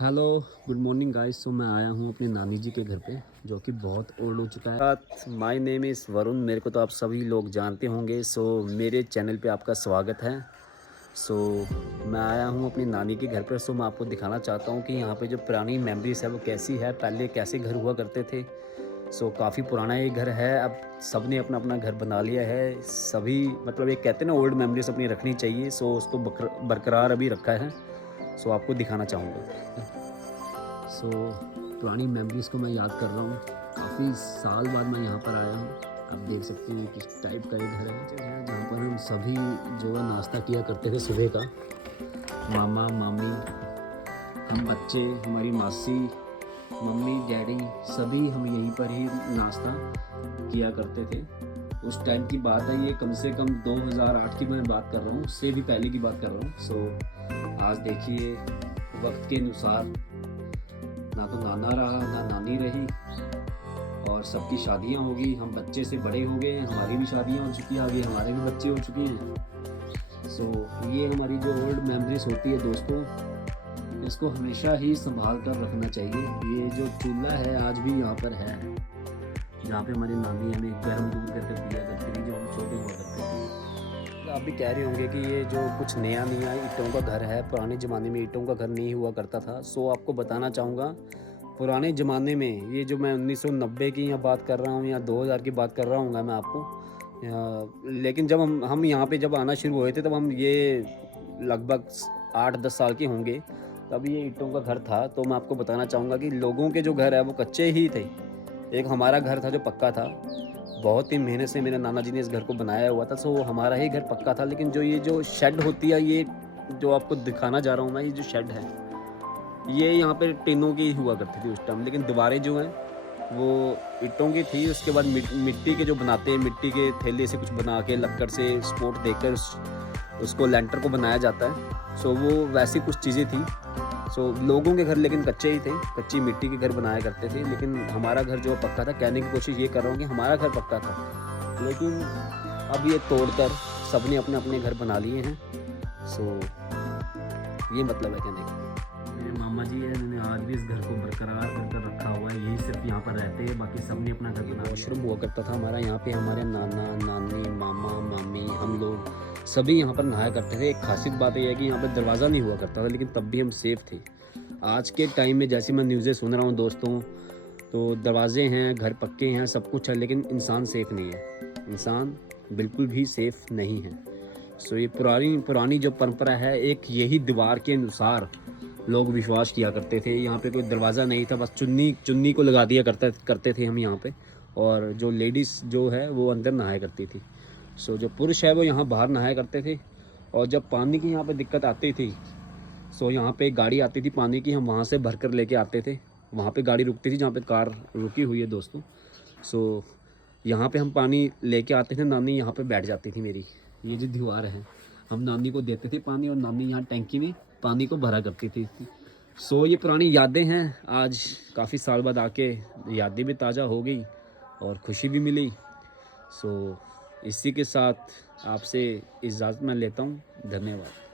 Hello, good morning guys. मैं आया हूँ अपनी नानी जी के घर पे, जो कि बहुत ओल्ड हो चुका है। My name is Varun. मेरे को तो आप सभी लोग जानते होंगे। मेरे चैनल पे आपका स्वागत है। सो मैं आया हूँ अपनी नानी के घर पे। मैं आपको दिखाना चाहता हूँ कि यहाँ पे जो पुरानी मेमोरीज है वो कैसी है, पहले कैसे घर हुआ करते थे। काफ़ी पुराना ये घर है। अब सब ने अपना अपना घर बना लिया है। सभी मतलब एक कहते हैं ना, ओल्ड मेमोरीज अपनी रखनी चाहिए। उसको बरकरार अभी रखा है। आपको दिखाना चाहूँगा। पुरानी मेमोरीज़ को मैं याद कर रहा हूँ। काफ़ी साल बाद मैं यहाँ पर आया हूँ। आप देख सकते हैं किस टाइप का ये घर है, जहाँ पर हम सभी जो है नाश्ता किया करते थे सुबह का। मामा मामी, हम बच्चे, हमारी मासी, मम्मी डैडी, सभी हम यहीं पर ही नाश्ता किया करते थे। उस टाइम की बात है ये, कम से कम 2008 की मैं बात कर रहा हूँ, उससे भी पहले की बात कर रहा हूँ। आज देखिए वक्त के अनुसार ना तो नाना रहा ना नानी रही, और सबकी शादियां हो गई। हम बच्चे से बड़े हो गए, हमारी भी शादियां हो चुकी हैं, आगे हमारे भी बच्चे हो चुके हैं। ये हमारी जो ओल्ड मेमोरीज होती है दोस्तों, इसको हमेशा ही संभाल कर रखना चाहिए। ये जो चूल्हा है आज भी यहाँ पर है, जहाँ पे हमारी नानी हमें गर्म दूध करके दिया करती थी, जो हम छोटे हुआ करते थे। आप भी कह रहे होंगे कि ये जो कुछ नया नया ईंटों का घर है, पुराने ज़माने में ईंटों का घर नहीं हुआ करता था। आपको बताना चाहूँगा, पुराने ज़माने में ये जो मैं 1990 की यहाँ बात कर रहा हूँ या 2000 की बात कर रहा हूँ मैं आपको, लेकिन जब हम यहाँ पे जब आना शुरू हुए थे, तब हम ये लगभग 8-10 साल के होंगे। तब ये ईंटों का घर था। तो मैं आपको बताना चाहूँगा कि लोगों के जो घर है वो कच्चे ही थे। एक हमारा घर था जो पक्का था। बहुत ही मेहनत से मेरे नाना जी ने इस घर को बनाया हुआ था। हमारा ही घर पक्का था। लेकिन ये जो शेड होती है, ये जो आपको दिखाना जा रहा हूँ मैं, ये जो शेड है, ये यहाँ पे टीनों की हुआ करती थी उस टाइम। लेकिन दीवारें जो हैं वो ईंटों की थी। उसके बाद मिट्टी के जो बनाते हैं, मिट्टी के थैले से कुछ बना के लक्कड़ से सपोर्ट देकर उसको लेंटर को बनाया जाता है। वो वैसी कुछ चीज़ें थी। लोगों के घर लेकिन कच्चे ही थे, कच्ची मिट्टी के घर बनाया करते थे। लेकिन हमारा घर जो पक्का था, कहने की कोशिश ये कर रहा हूँ कि हमारा घर पक्का था। लेकिन अब ये तोड़कर सबने अपने अपने घर बना लिए हैं। ये मतलब है कहने का। मेरे मामा जी है, उन्होंने आज भी इस घर को बरकरार कर रखा हुआ है। यही सिर्फ यहाँ पर रहते हैं, बाकी सब ने अपना घर बना लिया। वॉशरूम हुआ करता था हमारा यहाँ पे। हमारे नाना नानी, मामा मामी, हम लोग सभी यहाँ पर नहाया करते थे। एक खासियत बात यह है कि यहाँ पर दरवाज़ा नहीं हुआ करता था, लेकिन तब भी हम सेफ़ थे। आज के टाइम में जैसी मैं न्यूज़ें सुन रहा हूँ दोस्तों, तो दरवाजे हैं, घर पक्के हैं, सब कुछ है, लेकिन इंसान सेफ़ नहीं है। इंसान बिल्कुल भी सेफ़ नहीं है। ये पुरानी जो परंपरा है, एक यही दीवार के अनुसार लोग विश्वास किया करते थे। यहाँ पे कोई दरवाज़ा नहीं था, बस चुन्नी को लगा दिया करते थे हम यहाँ पे। और जो लेडीज़ जो है वो अंदर नहाया करती थी। जो पुरुष है वो यहाँ बाहर नहाया करते थे। और जब पानी की यहाँ पे दिक्कत आती थी, यहाँ पे गाड़ी आती थी पानी की, हम वहाँ से भर कर लेके आते थे। वहाँ पे गाड़ी रुकती थी जहाँ पे कार रुकी हुई है दोस्तों। यहाँ पे हम पानी लेके आते थे। नानी यहाँ पे बैठ जाती थी मेरी। ये जो दीवार है, हम नानी को देते थे पानी, और नानी यहाँ टैंकी में पानी को भरा करती थी। ये पुरानी यादें हैं। आज काफ़ी साल बाद आके यादें भी ताज़ा हो गई और खुशी भी मिली। इसी के साथ आपसे इजाज़त मैं लेता हूँ। धन्यवाद।